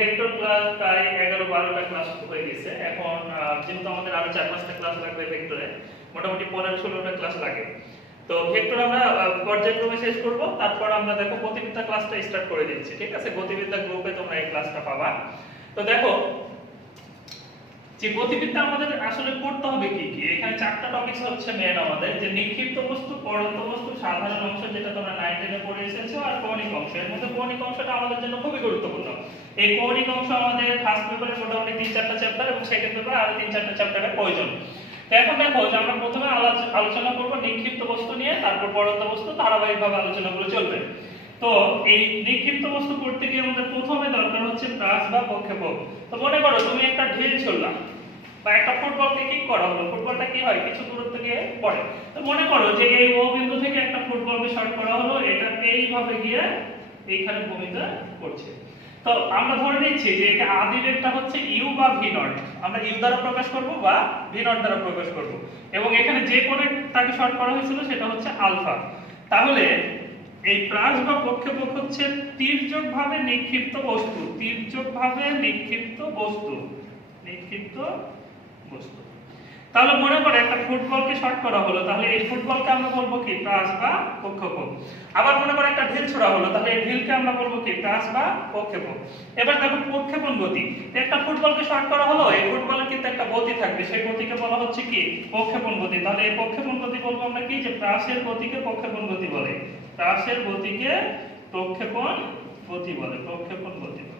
Vector class প্রায় 11-12টা class হয়ে গেছে। এখন যেহেতু আমাদের আরো 4-5টা ক্লাস লাগবে ভেক্টরে, মোটামুটি 15-16টা ক্লাস লাগে। তো ভেক্টর আমরা পর্যায়ক্রমে শেষ করব, তারপর আমরা দেখো গতিবিদ্যা ক্লাসটা স্টার্ট করে দিচ্ছি। ঠিক আছে, গতিবিদ্যা গ্রুপে তোমরা এই ক্লাসটা পাবা। তো দেখো যে গতিবিদ্যা আমাদের আসলে পড়তে হবে কি কি, এখানে 4টা টপিকস হচ্ছে মেইন আমাদের, যে নিক্ষিপ্ত বস্তু, পড়ন্ত বস্তু, সাধারণ অংশ যেটা তোমরা 9 এ পড়ে এসেছো, আর কৌণিক অংশ। এর মধ্যে কৌণিক অংশটা আমাদের জন্য খুবই গুরুত্বপূর্ণ। এই কৌণিক অংশ আমাদের ফার্স্ট পেপারে মোটামুটি 3-4টা চ্যাপ্টার এবং সেকেন্ড পেপারে আরো 3-4টা চ্যাপ্টারের প্রয়োজন। তো এখন দেখো যে আমরা প্রথমে আলোচনা করব নিক্ষিপ্ত বস্তু নিয়ে, তারপর পড়ন্ত বস্তু, ধারাবাহিকভাবে আলোচনাগুলো চলবে। তো এই নিক্ষিপ্ত বস্তু পড়তে গিয়ে আমাদের প্রথমে দরকার হচ্ছে প্রাস বা প্রক্ষেপক। তো মনে করো তুমি একটা ঢিল ছুড়লা বা একটা ফুটবলকে কিক করা হলো, ফুটবলটা কি হয় কিছু দূরত্ব গিয়ে পড়ে। তো মনে করো যে এই ও বিন্দু থেকে একটা ফুটবলকে শট করা হলো, এটা এইভাবে গিয়ে এইখানে ভূমিতে পড়ছে। তো আমরা ধরে নিচ্ছি যে এটা আদি বেগটা হচ্ছে ইউ বা ভি নট, আমরা ইউ দ্বারা প্রকাশ করব বা ভি নট দ্বারা প্রকাশ করব, এবং এখানে যে কোণে তাকে শর্ট করা হয়েছিল সেটা হচ্ছে আলফা। তাহলে এই প্রাস বা প্রক্ষেপক হচ্ছে তির্যকভাবে নিক্ষিপ্ত বস্তু, তির্যকভাবে নিক্ষিপ্ত বস্তু, নিক্ষিপ্ত বস্তু। তাহলে মনে করে একটা ফুটবলকে শর্ট করা হলো, তাহলে এই ফুটবলকে আমরা বলবো কি প্রাস বা প্রক্ষেপক। আবার মনে করে একটা ঢিল ছোড়া হলো, তাহলে এই ঢিলকে আমরা বলবো কি প্রাস বা প্রক্ষেপক। এবার দেখো প্রক্ষেপণ গতি, একটা ফুটবলকে শর্ট করা হলো, এই ফুটবলের কিন্তু একটা গতি থাকবে, সেই গতিকে বলা হচ্ছে কি প্রক্ষেপণ গতি। তাহলে এই প্রক্ষেপণ গতি বলবো আমরা কি, যে প্রাসের গতিকে প্রক্ষেপণ গতি বলে, প্রাসের গতিকে প্রক্ষেপণ গতি বলে, প্রক্ষেপণ গতি বলে।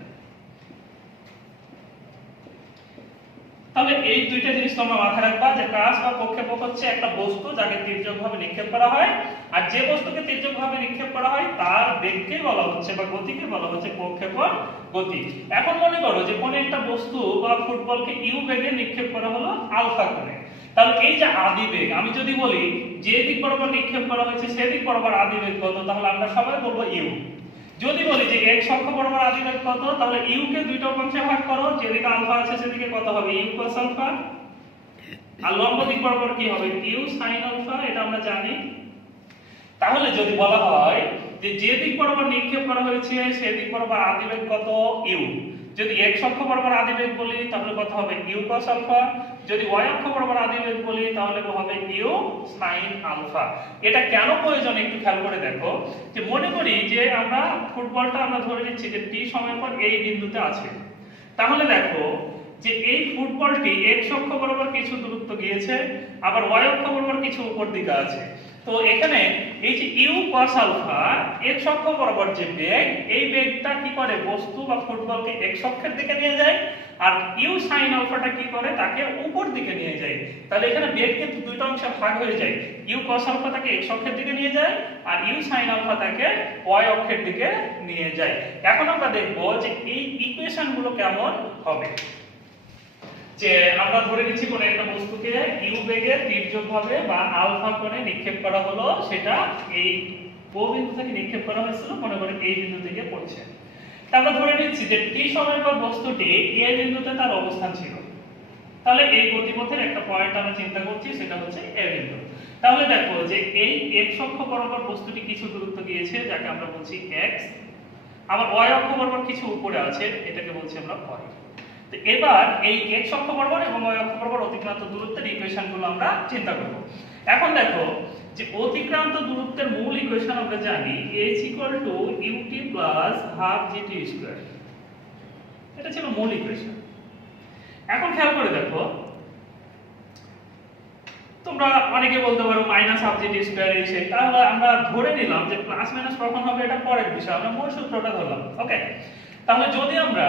তাহলে এই দুইটা জিনিস তোমরা মাথায় রাখবা, যে প্রাস বা প্রক্ষেপক হচ্ছে একটা বস্তু যাকে তির্যকভাবে নিক্ষেপ করা হয়, আর যে বস্তুকে তির্যকভাবে নিক্ষেপ করা হয় তার বেগকে বলা হচ্ছে বা গতিকে বলা হচ্ছে প্রক্ষেপণ গতি। এখন মনে করো যে কোন একটা বস্তু বা ফুটবলকে ইউ বেগে নিক্ষেপ করা হলো আলফা কোণে। তাহলে এই যে আদি বেগ, আমি যদি বলি যে দিক বরাবর নিক্ষেপ করা হয়েছে সেদিক বরাবর আদি বেগ কত, তাহলে আমরা সবাই বলবো ইউ। যদি বলি যে x অক্ষ বরাবর আদি বেগ কত, তাহলে u কে দুইটা অংশে ভাগ করো, যেদিকে আলফা আছে সেদিকে কত হবে u cos আলফা, আর লম্ব দিক বরাবর কি হবে u sin আলফা, এটা আমরা জানি। তাহলে যদি বলা হয় যে যে দিক বরাবর নিক্ষেপ করা হয়েছে সেদিক বরাবর আদি বেগ কত u, যদি x অক্ষ বরাবর আদি বেগ বলি তাহলে কত হবে u cos আলফা, যদি y অক্ষ বরাবর আদি বেগ বলি তাহলে হবে u sin আলফা। এটা কেন প্রয়োজন একটু খেয়াল করে দেখো, যে মনে করি যে আমরা ফুটবলটা আমরা ধরে নিচ্ছি যে t সময় পর এই বিন্দুতে আছে। তাহলে দেখো যে এই ফুটবলটি x অক্ষ বরাবর কিছু দূরত্ব গিয়েছে, আবার y অক্ষ বরাবর কিছু উপর দিকে আছে। তো এখানে এই যে u cos আলফা x অক্ষ বরাবর যে বেগ, এই বেগটা কি করে বস্তু বা ফুটবলকে x অক্ষের দিকে নিয়ে যায়, আর u sin আলফাটা কি করে তাকে উপর দিকে নিয়ে যায়। তাহলে এখানে বেগ কিন্তু দুটো অংশে ভাগ হয়ে যায়, u cos আলফা তাকে x অক্ষের দিকে নিয়ে যায় আর u sin আলফা তাকে y অক্ষের দিকে নিয়ে যায়। এখন আমরা দেখব যে এই ইকুয়েশনগুলো কেমন হবে। যে আমরা ধরে নিচ্ছি কোন একটা বস্তুকে ইউ বেগে তির্যকভাবে বা আলফা কোণে নিক্ষেপ করা হলো, সেটা এই ও বিন্দু থেকে নিক্ষেপ করা হয়েছিল, মনে করে এই বিন্দু থেকে পড়ছে। আমরা ধরে নিচ্ছি যে t সময় পর বস্তুটি a বিন্দুতে তার অবস্থান ছিল। তাহলে এই গতিপথের একটা পয়েন্ট আমরা চিন্তা করছি, সেটা হচ্ছে a বিন্দু। তাহলে দেখো যে এই x অক্ষ বরাবর বস্তুটি কিছু দূরত্ব গিয়েছে, যাকে আমরা বলছি x, আবার y অক্ষ বরাবর কিছু উপরে আছে, এটাকে বলছি আমরা y। তো এবার এই x অক্ষ বরাবর এবং y অক্ষ বরাবর অতিক্রান্ত দূরত্বের ইকুয়েশনগুলো আমরা চিন্তা করব। এখন দেখো যে অতিক্রান্ত দূরত্বের মূল ইকুয়েশন আমরা জানি h ut plus half gt square, এটা ছিল মূল ইকুয়েশন। এখন খেয়াল করে দেখো, তোমরা অনেকে বলতে পারো মাইনাস হাফ gt স্কয়ার এই সেই, তাহলে আমরা ধরে নিলাম যে প্লাস মাইনাস কখন হবে এটা পরের বিষয়, আমরা মূল সূত্রটা ধরলাম। ওকে, তাহলে যদি আমরা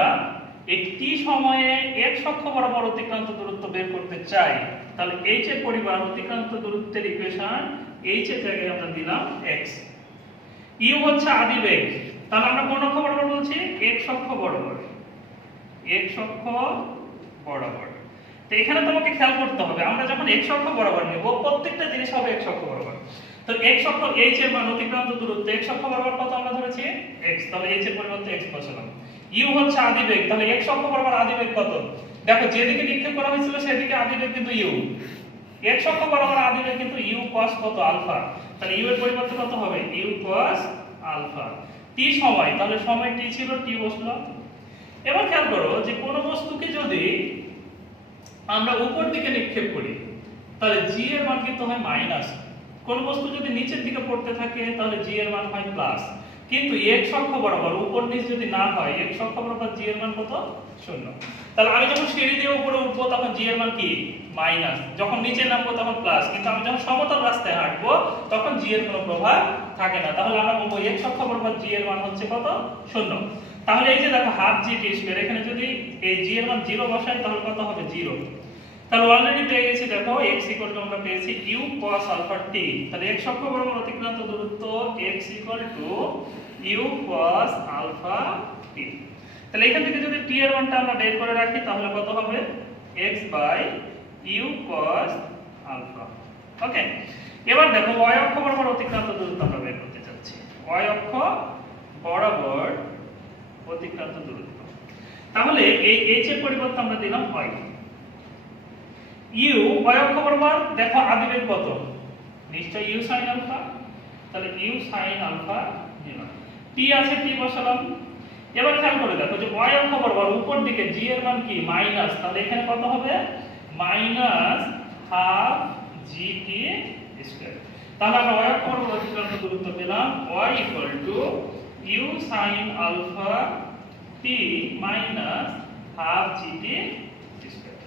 এই t সময়ে x অক্ষ বরাবর অতিক্রান্ত দূরত্ব বের করতে চাই, তাহলে h এর পরিমাণ অতিক্রান্ত দূরত্বের ইকুয়েশন h এর জায়গায় আমরা দিলাম x, u হচ্ছে আদি বেগ, তাহলে আমরা কোন অক্ষ বরাবর বলছি x অক্ষ বরাবর, x অক্ষ বরাবর। তো এখানে তোমাকে খেয়াল করতে হবে, আমরা যখন x অক্ষ বরাবর নেব প্রত্যেকটা জিনিস হবে x অক্ষ বরাবর। তো x অক্ষ h এর মান অতিক্রান্ত দূরত্ব x অক্ষ বরাবর কত আমরা ধরেছি x, তাহলে h এর পরিবর্তে x বসালাম। u হচ্ছে আদি বেগ, তাহলে x অক্ষ বরাবর আদি বেগ কত, দেখো যেদিকে নিক্ষেপ করা হয়েছিল সেদিকে আদি বেগ কিন্তু u, x অক্ষ বরাবর আদি বেগ কিন্তু u cos কত আলফা, তাহলে u এর পরিবর্তে কত হবে u cos আলফা। t সময়, তাহলে সময় t ছিল t বসলো, এবার খেয়াল করো যে কোন বস্তুকে যদি আমরা উপর দিকে নিক্ষেপ করি তাহলে g এর মান কিন্তু হয় মাইনাস, কোন বস্তু যদি নিচের দিকে পড়তে থাকে তাহলে g এর মান হয় প্লাস। কিন্তু x অক্ষ বরাবর উপর নিচ যদি না হয় x অক্ষ বরাবর g এর মান কত? 0। তাহলে আমি যখন সিঁড়ি দিয়ে উপরে উঠবো তখন g এর মান কি? মাইনাস, যখন নিচে নামবো তখন প্লাস। কিন্তু আমি যখন সমতল রাস্তায় হাঁটবো তখন g এর কোনো প্রভাব থাকে না। তাহলে আমরা বলবো x অক্ষ বরাবর g এর মান হচ্ছে কত? 0। তাহলে এই যে দেখো হাফ g t স্কয়ার, এখানে যদি এই g এর মান 0 বসাই তাহলে কত হবে? 0। তাহলে অলরেডি পেয়ে গেছি, দেখো x ইকুয়াল টু আমরা পেয়েছি u cos আলফা t। তাহলে x অক্ষ বরাবর অতিক্রান্ত দূরত্ব x equal to u cos alpha t। তাহলে এখান থেকে যদি t এর মানটা আমরা বের করে রাখি তাহলে কত হবে? x বাই u cos আলফা। ওকে, এবার দেখো y অক্ষ বরাবর অতিক্রান্ত দূরত্ব আমরা বের করতে চাচ্ছি। y অক্ষ বরাবর অতিক্রান্ত দূরত্ব, তাহলে এই h এর পরিবর্তে আমরা দিলাম y। u y অক্ষ বরাবর দেখো আদিবেগ কত? নিশ্চয় u sin আলফা, তাহলে u sin আলফা দিলাম, t আছে t বসালাম। এবার খেয়াল করে দেখো যে y অক্ষ বরাবর উপর দিকে g এর মান কি? মাইনাস, তাহলে এখানে কত হবে? Minus half gt square. তাহলে আমরা y অক্ষ বরাবর অতিক্রান্ত দূরত্ব পেলাম y equal to u sin alpha t minus half gt square.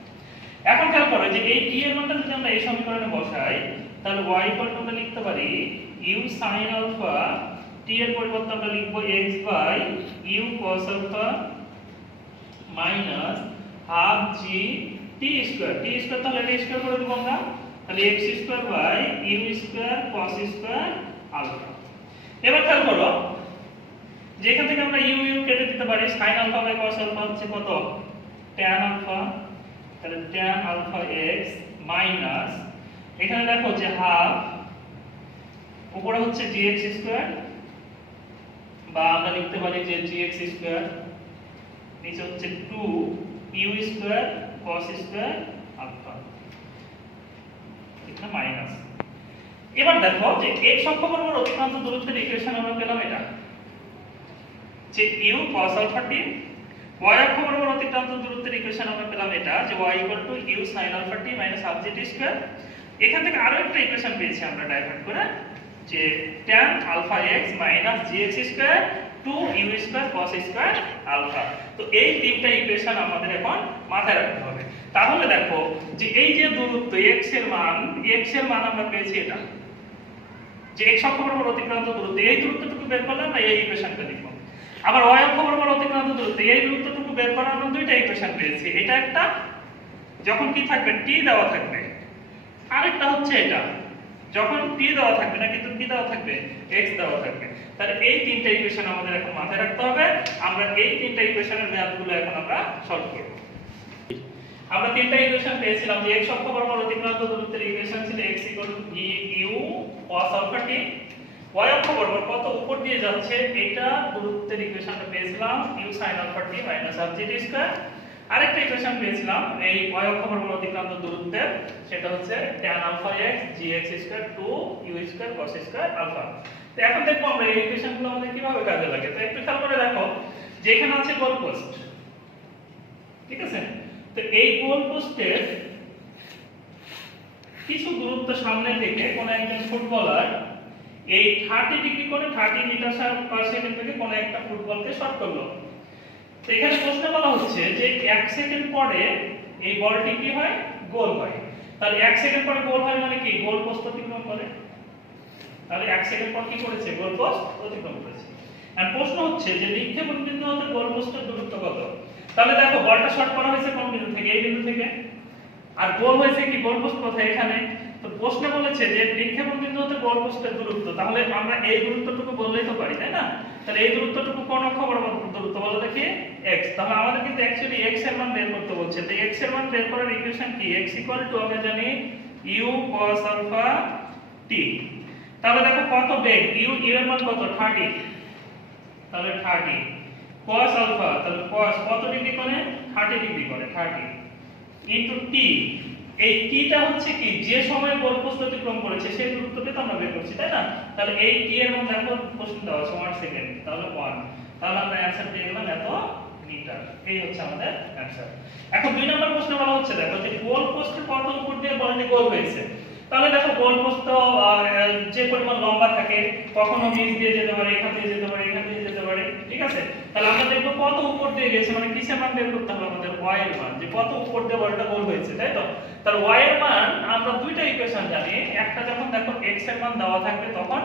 এখন খেয়াল করো যে এই t এর মানটা যদি আমরা এই সমীকরণে বসাই তাহলে y ইকুয়াল টু আমরা লিখতে পারি u sin আলফা t এর পরিবর্তে আমরা লিখব x by u cos alpha minus half g t square. t square তাহলে এটা স্কয়ার করে দেব আমরা, তাহলে x square by u square cos square alpha. এবার খেয়াল করো যে এখান থেকে আমরা u কেটে দিতে পারি, sin alpha by cos alpha হচ্ছে কত? tan আলফা, তাহলে tan আলফা x মাইনাস এখানে দেখো যে হাফ, উপরে হচ্ছে gx স্কয়ার বা আমরা লিখতে পারি যে gx স্কয়ার, নিচে হচ্ছে 2 u square cos square alpha, এটা মাইনাস। এবার দেখো যে x অক্ষ বরাবর অতিক্রান্ত দূরত্বের ইকুয়েশন আমরা পেলাম এটা যে u cos alpha t, y অক্ষ বরাবর অতিক্রান্ত দূরত্বের ইকুয়েশন আমরা পেলাম এটা যে y u sin alpha t half gt square. এখান থেকে আরো একটা ইকুয়েশন পেয়েছি আমরা ডাইভার্ট করে যে tan alpha x gx square 2 u square cos square alpha. তো এই তিনটা ইকুয়েশন আমাদের এখন মাথায় রাখতে হবে। তাহলে দেখো যে এই যে দূরত্ব x এর মান আমরা পেয়েছি এটা যে x অক্ষ বরাবর অতিক্রান্ত দূরত্ব, এই দূরত্বটুকু বের করলে আমরা এই ইকুয়েশনটা লিখব। আবার y অক্ষ বরাবর অতিক্রান্ত দূরত্ব, এই দূরত্বটুকু বের করার আমরা দুইটা ইকুয়েশন পেয়েছি, এটা একটা যখন কি থাকবে t দেওয়া থাকবে, আরেকটা হচ্ছে এটা যখন t দেওয়া থাকবে না কিন্তু কি দেওয়া থাকবে? x দেওয়া থাকবে। তাহলে এই তিনটা ইকুয়েশন আমাদের এখন মাথায় রাখতে হবে। আমরা এই তিনটা ইকুয়েশনের ম্যাথগুলো এখন আমরা সলভ করব। আমরা তিনটা ইকুয়েশন পেয়েছিলাম যে x অক্ষ বরাবর অতিক্রান্ত দূরত্বের ইকুয়েশন ছিল x v u cos alpha t, y অক্ষ বরাবর কত উপর দিয়ে যাচ্ছে এটা দূরত্বের ইকুয়েশনটা পেয়েছিলাম u sin alpha t half gt square. আরেকটা ইকুয়েশন পেয়েছিলাম এই y অক্ষ বরাবর অতিক্রান্ত দূরত্বের, সেটা হচ্ছে tan alpha x gx square 2 u square cos square alpha. তো এখন দেখো আমরা এই ইকুয়েশনগুলো আমাদের কিভাবে কাজে লাগে। তো একটু খেয়াল করে দেখো যে এখানে আছে গোল পোস্ট, ঠিক আছে? তো এই গোল পোস্টের কিছু দূরত্ব সামনে থেকে কোন একজন ফুটবলার এই 30 ডিগ্রি কোণে 30 মিটার পার সেকেন্ড থেকে কোন একটা ফুটবলকে শট করলো। তো এখানে প্রশ্ন বলা হচ্ছে যে 1 সেকেন্ড পরে এই বলটি কি হয়? গোল হয়। তাহলে 1 সেকেন্ড পরে গোল হয় মানে কি? গোল পোস্ট অতিক্রম করে। তাহলে 1 সেকেন্ড পর কি করেছে? গোল পোস্ট অতিক্রম করেছে। আর প্রশ্ন হচ্ছে যে নিক্ষেপণ বিন্দু হতে গোল পোস্টের দূরত্ব কত? তাহলে দেখো বলটা শট করা হয়েছে কোন বিন্দু থেকে? এই বিন্দু থেকে। আর গোল হয়েছে কি? গোল পোস্ট কোথায়? এখানে। তো প্রশ্নে বলেছে যে নিক্ষেপণ বিন্দু হতে গোল পোস্টের দূরত্ব, তাহলে আমরা এই দূরত্বটুকু বললেই তো পারি, তাই না? তাহলে এই দূরত্বটুকু কোন অক্ষ বরাবর দূরত্ব বলো দেখি? x। তাহলে আমাদের কিন্তু অ্যাকচুয়ালি x এর মান বের করতে বলছে। তো x এর মান বের করার ইকুয়েশন কি? x আমরা জানি u cos আলফা t। তাহলে দেখো কত বেগ? u এর মান কত? 30। তাহলে 30 cos আলফা, তাহলে cos কত ডিগ্রি কোণে? 30 ডিগ্রি কোণে, 30 ইনটু t। এই t টা হচ্ছে কি? যে সময়ে গোল পোস্ট অতিক্রম করেছে সেই দূরত্বটা তো আমরা বের করছি, তাই না? তাহলে এই t এর মান দেখো প্রশ্ন দেওয়া আছে 1 সেকেন্ড, তাহলে 1। তাহলে আমরা অ্যানসার পেয়ে গেলাম এত মিটার। মিটার। এই হচ্ছে আমাদের অ্যানসার। এখন 2 নম্বর প্রশ্নে বলা হচ্ছে দেখো যে গোল পোস্টে কত উপর দিয়ে বলটি গোল হয়েছে। তাহলে দেখো গোল পোস্ট তো যে পরিমাণ লম্বা থাকে কখনো নিচ দিয়ে যেতে পারে, এখান দিয়ে যেতে পারে, এখান দিয়ে যেতে পারে, ঠিক আছে। তাহলে আমরা দেখব কত উপর দিয়ে গেছে, মানে কিসের মান বের করতে হবে আমাদের, y এর মান, যে কত উপর দিয়ে বলটা গোল হয়েছে, তাই তো। তাহলে y এর মান আমরা দুইটা ইকুয়েশন জানি, একটা যখন দেখো x এর মান দেওয়া থাকবে তখন,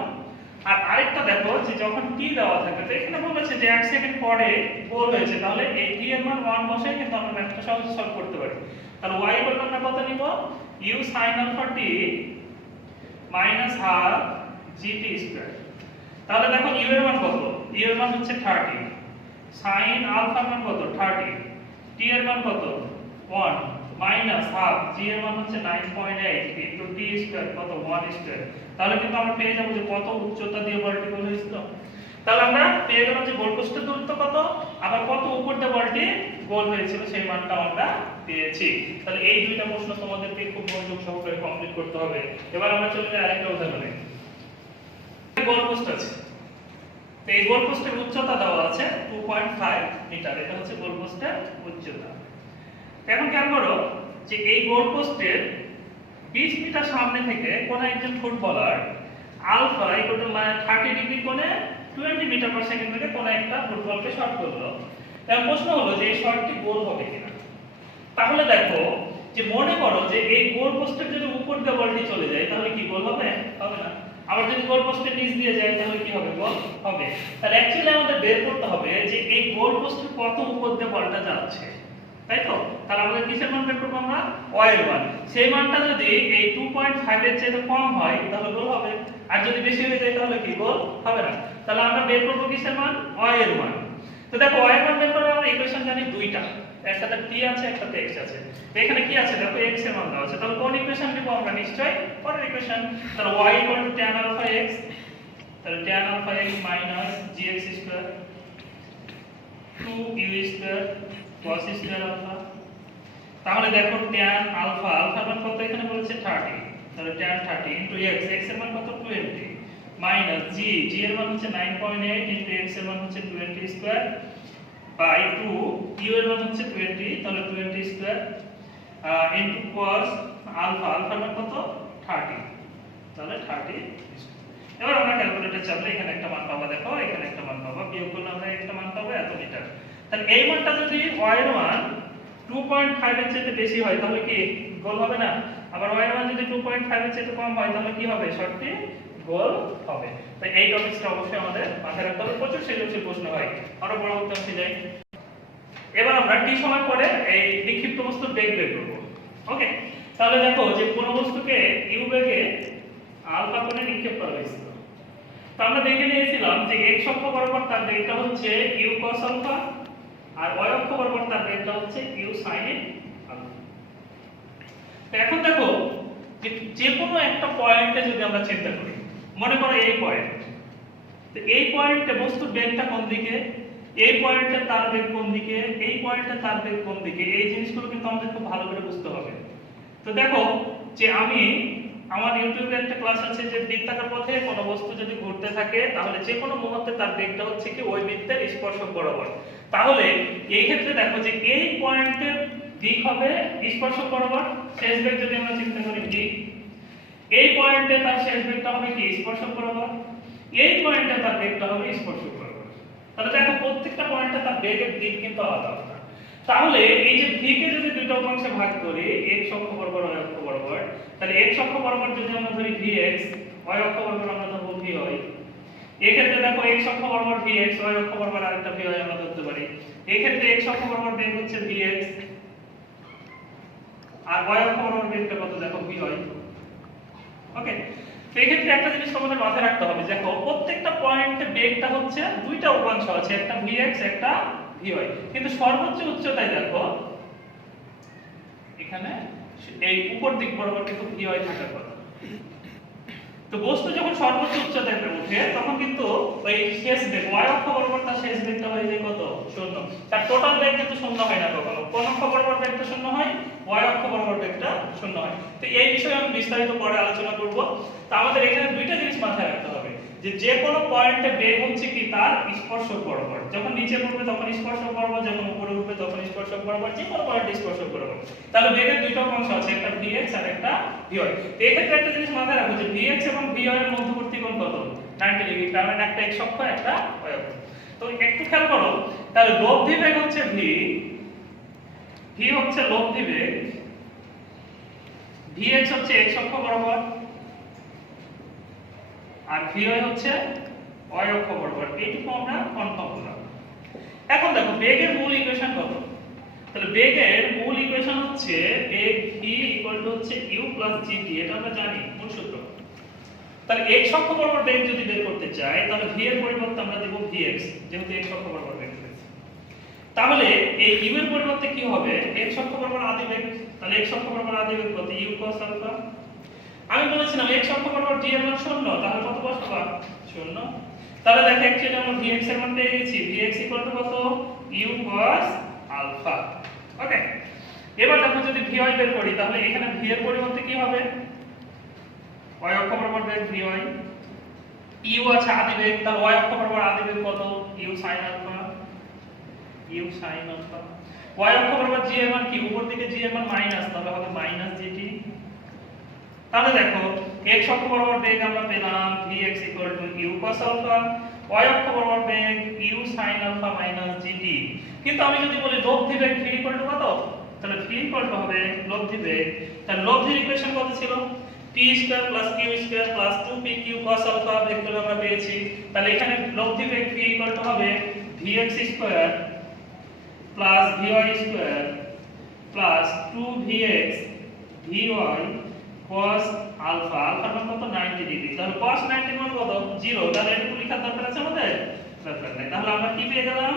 আর আরেকটা দেখো যে যখন t দেওয়া থাকে। তো এখানে বলেছে যে 1 সেকেন্ড পরে গোল হয়েছে, তাহলে এই t এর মান 1 বসাই কিন্তু আমরা ম্যাথটা সহজে সলভ করতে পারি। তাহলে y এর মান আমরা কত নিব, u sin alpha t minus half gt square। তাহলে দেখো u এর মান কত, u এর মান হচ্ছে 30, sin alpha মান কত 30, t এর মান কত 1 minus half, g এর মান হচ্ছে 9.8 into t square কত 1 square। তাহলে কিন্তু আমরা পেয়ে যাব যে কত উচ্চতা দিয়ে বলটি গোল হয়েছিল। তাহলে আমরা পেয়ে গেলাম যে গোল পোস্টের দূরত্ব কত, আবার কত উপর দিয়ে বলটি গোল হয়েছিল সেই মানটা আমরা পেয়েছি। তাহলে এই দুইটা প্রশ্ন তোমাদেরকে খুব মনোযোগ সহকারে কমপ্লিট করতে হবে। এবার আমরা চলে যাই আরেকটা উদাহরণে। গোল পোস্ট আছে, তো এই গোল পোস্টের উচ্চতা দেওয়া আছে 2.5 মিটার, এটা হচ্ছে গোল পোস্টের উচ্চতা। এখন খেয়াল করো যে এই গোল পোস্টের 20 মিটার সামনে থেকে কোন একজন footballer alpha equal to 30 degree কোণে 20 মিটার পার সেকেন্ড থেকে কোন একটা ফুটবলকে শট করলো। তাহলে প্রশ্ন হলো যে এই শটটি গোল হবে কিনা। তাহলে দেখো যে মনে করো যে এই গোল পোস্টের যদি উপর দিয়ে বলটি চলে যায় তাহলে কি গোল হবে, হবে না। আবার যদি গোল পোস্টের নিচ দিয়ে যায় তাহলে কি হবে, গোল হবে। তাহলে অ্যাকচুয়ালি আমাদের বের করতে হবে যে এই গোল পোস্টের কত উপর দিয়ে বলটা যাচ্ছে, তাই তো। তাহলে আমাদের কিসের মান বের করব আমরা, y এর মান। সেই মানটা যদি এই 2.5 এর চেয়ে কম হয় তাহলে গোল হবে, আর যদি বেশি হয়ে যায় তাহলে কি গোল হবে না। তাহলে আমরা বের করব কিসের মান, y এর মান। তো দেখো y এর মান বের করার আমরা ইকুয়েশন জানি দুইটা, একটাতে t আছে একটাতে x আছে। তো এখানে কি আছে দেখো x এর মান দেওয়া আছে, তাহলে কোন ইকুয়েশন নিব আমরা, নিশ্চয়ই পরের ইকুয়েশন। তাহলে y tan alpha x, তাহলে tan alpha x minus gx square 2u square cos square alpha। তাহলে দেখো tan alpha, alpha মান কত এখানে বলেছে 30, তাহলে tan 30 into x, x এর মান কত 20 minus g, g এর মান হচ্ছে 9.8 into x এর মান হচ্ছে 20 স্কয়ার by 2, u এর মান হচ্ছে 20, তাহলে 20 square into cos alpha, alpha মান কত 30, তাহলে 30। এবার আমরা ক্যালকুলেটর চাপলে এখানে একটা মান পাবো, দেখো এখানে একটা মান পাবো, বিয়োগ করলে আমরা একটা মান পাবো এত মিটার। তাহলে এই মানটা যদি y এর মান 2.5 এর চেয়ে বেশি হয় তাহলে কি গোল হবে না। আবার y এর মান যদি 2.5 এর চেয়ে কম হয় তাহলে কি হবে, শর্টটি গোল হবে। তো এই টপিকটা অবশ্যই আমাদের মাথায় রাখতে হবে, প্রচুর সৃজনশীল প্রশ্ন হয়। আরো পরবর্তী অংশে যাই। এবার আমরা t সময় পরে এই নিক্ষিপ্ত বস্তুর বেগ বের করব। ওকে, তাহলে দেখো যে কোন বস্তুকে u বেগে আলফা কোণে নিক্ষেপ করা হয়েছিল। তো আমরা দেখে নিয়েছিলাম যে x অক্ষ বরাবর তার বেগটা হচ্ছে u cos আলফা, আর y অক্ষ বরাবর তার বেগটা হচ্ছে u sin আলফা। তো এখন দেখো যে কোনো একটা পয়েন্টে যদি আমরা চিন্তা করি, মনে করো এই পয়েন্ট, তো এই পয়েন্টে বস্তুর বেগটা কোন দিকে, এই পয়েন্টে তার বেগ কোন দিকে, এই পয়েন্টে তার বেগ কোন দিকে, এই জিনিসগুলো কিন্তু আমাদের খুব ভালো করে বুঝতে হবে। তো দেখো যে আমি আমার ইউটিউবে একটা ক্লাস আছে যে বৃত্তাকার পথে কোনো বস্তু যদি ঘুরতে থাকে তাহলে যে কোনো মুহূর্তে তার বেগটা হচ্ছে কি ওই বৃত্তের স্পর্শক বরাবর। তাহলে এই ক্ষেত্রে দেখো যে এই পয়েন্টের দিক হবে স্পর্শক বরাবর, শেষ বেগ যদি আমরা চিন্তা করি d, এই পয়েন্টে তার শেষ বেগটা হবে কি স্পর্শক বরাবর, এই পয়েন্টে তার বেগটা হবে স্পর্শক বরাবর। তাহলে দেখো প্রত্যেকটা পয়েন্টে তার বেগের দিক কিন্তু আলাদা আলাদা। তাহলে এই যে v কে যদি দুটো অংশে ভাগ করি, x অক্ষ বরাবর y অক্ষ বরাবর, তাহলে x অক্ষ বরাবর যদি আমরা ধরি vx, y অক্ষ বরাবর আমরা ধরব vy। এই ক্ষেত্রে দেখো x অক্ষ বরাবর vx, y অক্ষ বরাবর আরেকটা vy আমরা ধরতে পারি। এই ক্ষেত্রে x অক্ষ বরাবর বেগ হচ্ছে vx, আর y অক্ষ বরাবর বেগটা কত দেখো vy। ওকে, তো এই ক্ষেত্রে একটা জিনিস তোমাদের মাথায় রাখতে হবে, দেখো প্রত্যেকটা পয়েন্টে বেগটা হচ্ছে দুইটা উপাংশ আছে, একটা vx একটা vy, কিন্তু সর্বোচ্চ উচ্চতায় দেখো এখানে এই উপর দিক বরাবর কিন্তু vy থাকার কথা। তো বস্তু যখন সর্বোচ্চ উচ্চতায় ওঠে তখন কিন্তু ওই শেষ বেগ y অক্ষ বরাবর তার শেষ বেগটা হয়ে যায় কত, 0। তার টোটাল বেগ কিন্তু 0 হয় না কখনো, কোন অক্ষ বরাবর বেগটা 0 হয়, y অক্ষ বরাবর বেগটা 0 হয়। তো এই বিষয়ে আমি বিস্তারিত পরে আলোচনা করব। তো আমাদের এখানে দুইটা জিনিস মাথায় রাখতে হবে, যে যে কোনো পয়েন্টে বেগ হচ্ছে কি তার স্পর্শক বরাবর, যখন নিচে পড়বে তখন স্পর্শক বরাবর, যখন উপরে উঠবে তখন স্পর্শক বরাবর, যে কোনো পয়েন্টে স্পর্শক বরাবর। তাহলে বেগের দুইটা অংশ আছে, একটা vx আর একটা vy। তো এই ক্ষেত্রে একটা জিনিস মাথায় রাখো যে vx এবং vy এর মধ্যবর্তী কোণ কত, 90 ডিগ্রি, কারণ একটা x অক্ষ একটা y অক্ষ। তো একটু খেয়াল করো, তাহলে লব্ধি বেগ হচ্ছে v, v হচ্ছে লব্ধি বেগ, vx হচ্ছে x অক্ষ বরাবর, আর vy হচ্ছে y অক্ষ বরাবর। এইটুকু আমরা কনফার্ম করলাম। এখন দেখো বেগের মূল ইকুয়েশন কত, তাহলে বেগের মূল ইকুয়েশন হচ্ছে বেগ v হচ্ছে u gt, এটা আমরা জানি মূল সূত্র। তাহলে x অক্ষ বরাবর বেগ যদি বের করতে চাই তাহলে v এর পরিবর্তে আমরা দেব vx, যেহেতু x অক্ষ বরাবর বেগ রয়েছে। তাহলে এই u এর পরিবর্তে কি হবে, x অক্ষ বরাবর আদি বেগ, তাহলে x অক্ষ বরাবর আদি বেগ কত, u cos আলফা। আমি বলেছিলাম x অক্ষ বরাবর g এর মান 0, তাহলে কত বসাবো, 0। তাহলে দেখো অ্যাকচুয়ালি আমরা vx এর মান পেয়ে গেছি, vx কত, u cos আলফা। ওকে, এবার দেখো যদি vy বের করি তাহলে এখানে v এর পরিবর্তে কি হবে, y অক্ষ বরাবর বেগ vy, u আছে আদি বেগ, তাহলে y অক্ষ বরাবর আদি বেগ কত, u sin alpha, u sin alpha. y অক্ষ বরাবর g এর মান কি, উপর দিকে g এর মান মাইনাস, তাহলে হবে মাইনাস gt। তাহলে দেখো x অক্ষ বরাবর বেগ আমরা পেলাম vx u cos alpha, y অক্ষ বরাবর বেগ u sin alpha minus gt। কিন্তু আমি যদি বলি লব্ধি বেগ v কত, তাহলে v হবে লব্ধি বেগ, তাহলে লব্ধির ইকুয়েশন কত ছিল, p square plus q square plus 2pq cos alpha vector আমরা পেয়েছি। তাহলে এখানে লব্ধি বেগ v হবে vx square plus vy square plus 2vx vy cos alpha, আলফার মান কত, 90 ডিগ্রি। তাহলে cos 90 মান কত, 0। তাহলে এটুকু লেখার দরকার আছে আমাদের, দরকার নাই। তাহলে আমরা কি পেয়ে গেলাম,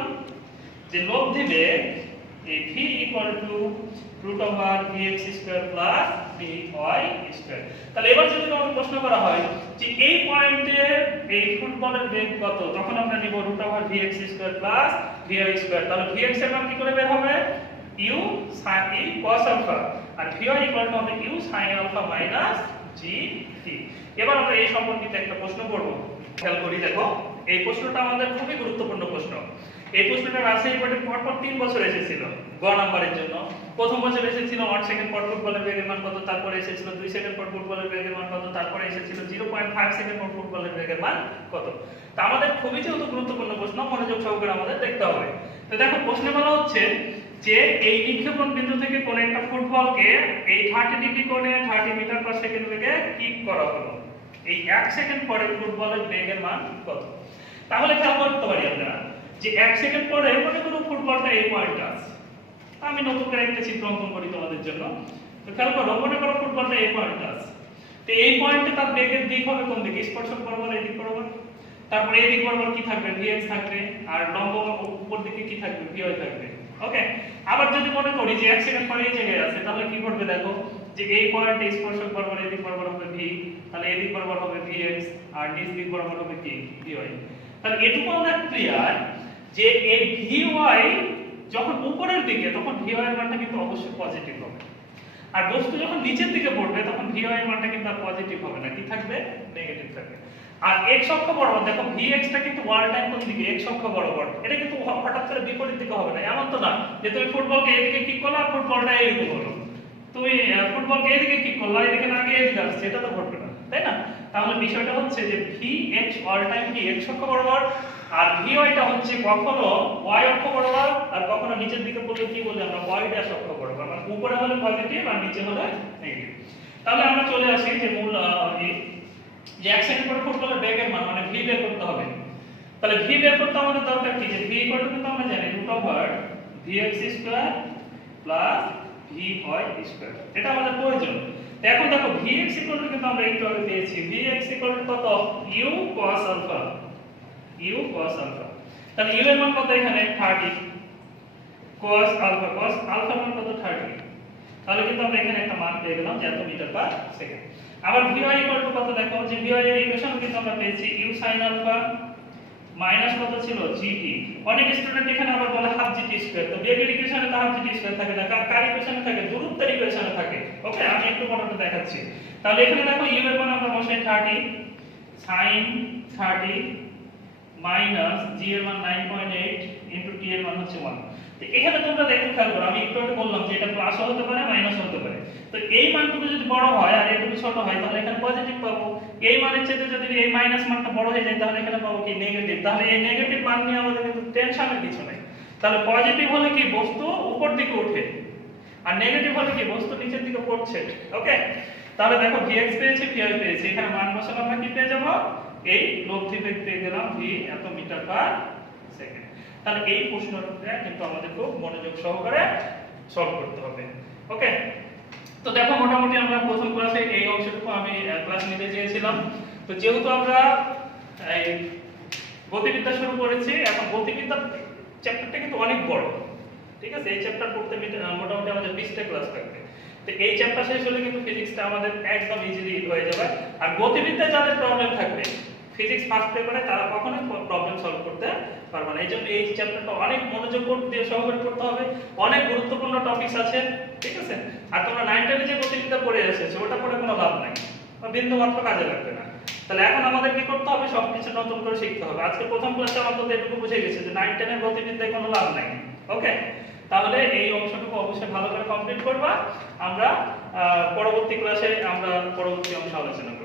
যে লব্ধি বেগ এই v √vx² প্লাস vy²। তাহলে এবার যদি আমাদের প্রশ্ন করা হয় যে এই পয়েন্টে এই ফুটবলের বেগ কত, তখন আমরা নিব √vx² প্লাস vy²। তাহলে vx এর মান কি করে বের হবে, u sin cos আলফা, আর vy হবে u sin alpha minus gt। এবার আমরা এই সম্পর্কিত একটা প্রশ্ন করব, খেয়াল করি। দেখো এই প্রশ্নটা আমাদের খুবই গুরুত্বপূর্ণ প্রশ্ন। এই প্রশ্নটা রাজশাহী বোর্ডে পরপর 3 বছর এসেছিল গ নাম্বারের জন্য। প্রথম বছর এসেছিল 1 সেকেন্ড পর ফুটবলের বেগের মান কত, তারপরে এসেছিল 2 সেকেন্ড পর ফুটবলের বেগের মান কত, তারপরে এসেছিল 0.5 সেকেন্ড পর ফুটবলের বেগের মান কত। তা আমাদের খুবই যেহেতু গুরুত্বপূর্ণ প্রশ্ন, মনোযোগ সহকারে আমাদের দেখতে হবে। তো দেখো প্রশ্নে বলা হচ্ছে যে এই নিক্ষেপণ বিন্দু থেকে কোন একটা ফুটবলকে এই 30 ডিগ্রি কোণে 30 মিটার পার সেকেন্ড বেগে কিক করা হলো, এই 1 সেকেন্ড পরে ফুটবলের বেগের মান কত। তাহলে খেয়াল করতে পারি আমরা যে 1 সেকেন্ড পরে মনে করো ফুটবলটা এই পয়েন্টে আছে। আমি নতুন করে একটা চিত্র অঙ্কন করি তোমাদের জন্য। তো খেয়াল করো, মনে করো ফুটবলটা এই পয়েন্টে আছে। তো এই পয়েন্টে তার বেগের দিক হবে কোন দিকে, স্পর্শক বরাবর এই দিক বরাবর। তারপরে এই দিক বরাবর কি থাকবে, vx থাকবে, আর লম্ব উপর দিকে কি থাকবে, vy থাকবে। ওকে, আবার যদি মনে করি যে 1 সেকেন্ড পরে এই জায়গায় আছে, তাহলে কি করবে দেখো, যে এই পয়েন্টে স্পর্শক বরাবর এই দিক বরাবর হবে v, তাহলে এই দিক বরাবর হবে vx, আর নিচ দিক বরাবর হবে কি, vy। তাহলে এটুকু আমরা ক্লিয়ার যে এই vy যখন উপরের দিকে তখন vy এর মানটা কিন্তু অবশ্যই পজিটিভ হবে, আর বস্তু যখন নিচের দিকে পড়বে তখন vy এর মানটা কিন্তু আর পজিটিভ হবে না, কি থাকবে, নেগেটিভ থাকবে। আর x অক্ষ বরাবর দেখো vx টা কিন্তু ওয়াল টাইম কোন দিকে, x অক্ষ বরাবর। এটা কিন্তু হঠাৎ করে বিপরীত দিকে হবে না, এমন তো না যে তুমি ফুটবলকে এদিকে কিক করলে আর ফুটবলটা এইদিকে হলো, তুমি ফুটবলকে এদিকে কিক করলে এদিকে না গিয়ে এদিকে আসছে, এটা তো ঘটবে না, তাই না। তাহলে বিষয়টা হচ্ছে যে vx অল টাইম কি x অক্ষ বরাবর, আর vy টা হচ্ছে কখনো y অক্ষ বরাবর, আর কখনো নিচের দিকে পড়লে কি বলি আমরা, y ড্যাশ অক্ষ বরাবর। মানে উপরে হলে পজিটিভ আর নিচে হলে নেগেটিভ। তাহলে আমরা চলে আসি যে মূল যে 1 সেকেন্ড পরে ফুটবলের বেগের মান মানে v বের করতে হবে। তাহলে v বের করতে আমাদের দরকার কি, যে v কিন্তু আমরা জানি √vx² প্লাস vy², এটা আমাদের প্রয়োজন। তো এখন দেখো vx কিন্তু আমরা একটু আগে পেয়েছি, vx কত, u cos alpha, u cos alpha. তাহলে u এর মান কত এখানে 30, cos আলফা মান কত 30। তাহলে কিন্তু আমরা এখানে একটা মান পেয়ে গেলাম যে এত মিটার পার সেকেন্ড। আবার vy কত দেখো, যে vy এর ইকুয়েশন কিন্তু আমরা পেয়েছি u sin আলফা মাইনাস কত ছিল gt। অনেক স্টুডেন্ট এখানে আবার বলে হাফ gt স্কয়ার, তো বেগের ইকুয়েশনে তো হাফ gt স্কয়ার থাকে না, কার ইকুয়েশনে থাকে, দূরত্বের ইকুয়েশনে থাকে। ওকে, আমি একটু বড়টা দেখাচ্ছি। তাহলে এখানে দেখো u এর মান আমরা বসাই 30, sin 30 মাইনাস জি এর মান 9.8 ইনটু টি এর মান হচ্ছে 1। তো এখানে তোমরা দেখো খেয়াল করো, আমি একটু আগে বললাম যে এটা প্লাস হতে পারে মাইনাস হতে পারে। তো এই মানটুকু যদি বড় হয় আর এটুকু ছোট হয় তাহলে এখানে পজিটিভ পাবো। এই মানের চেয়ে যদি এই মাইনাস মানটা বড় হয়ে যায় তাহলে এখানে পাবো কি নেগেটিভ। তাহলে এই নেগেটিভ মান নিয়ে আমাদের কিন্তু টেনশনের কিছু নাই। তাহলে পজিটিভ হলে কি বস্তু উপর দিকে ওঠে, আর নেগেটিভ হলে কি বস্তু নিচের দিকে পড়ছে। ওকে, তাহলে দেখো vx পেয়েছি vy পেয়েছি, এখানে মান বসালে আমরা কি পেয়ে যাব, এই লব্ধি বেগ পেয়ে গেলাম v এত মিটার পার সেকেন্ড। তাহলে এই প্রশ্নটা কিন্তু আমাদের খুব মনোযোগ সহকারে সলভ করতে হবে। ওকে, তো দেখো মোটামুটি আমরা প্রথম ক্লাসে এই অংশটুকু আমি ক্লাস নিতে চেয়েছিলাম। তো যেহেতু আমরা এই গতিবিদ্যা শুরু করেছি, এখন গতিবিদ্যা চ্যাপ্টারটা কিন্তু অনেক বড়, ঠিক আছে। এই চ্যাপ্টার পড়তে মোটামুটি আমাদের 20টা ক্লাস থাকবে। তো এই চ্যাপ্টার শেষ হলে কিন্তু ফিজিক্সটা আমাদের একদম ইজিলি হয়ে যাবে। আর গতিবিদ্যায় যাদের প্রবলেম থাকবে ফিজিক্স ফার্স্ট পেপারে তারা কখনোই প্রবলেম সলভ করতে পারবে না। এই জন্য এই চ্যাপ্টারটা অনেক মনোযোগ দিয়ে সহকারে পড়তে হবে, অনেক গুরুত্বপূর্ণ টপিকস আছে, ঠিক আছে। আর তোমরা 9 10 যে গতিবিদ্যা পড়ে এসেছো ওটা পড়ে কোনো লাভ নাই, বিন্দু মাত্র কাজে লাগবে না। তাহলে এখন আমাদের কি করতে হবে, সবকিছু নতুন করে শিখতে হবে। আজকে প্রথম ক্লাসে অন্তত এটুকু বুঝে গেছে যে 9 10 এর গতিবিদ্যায় কোনো লাভ নাই। ওকে, তাহলে এই অংশটুকু অবশ্যই ভালো করে কমপ্লিট করবা। আমরা পরবর্তী ক্লাসে আমরা পরবর্তী অংশ আলোচনা করব।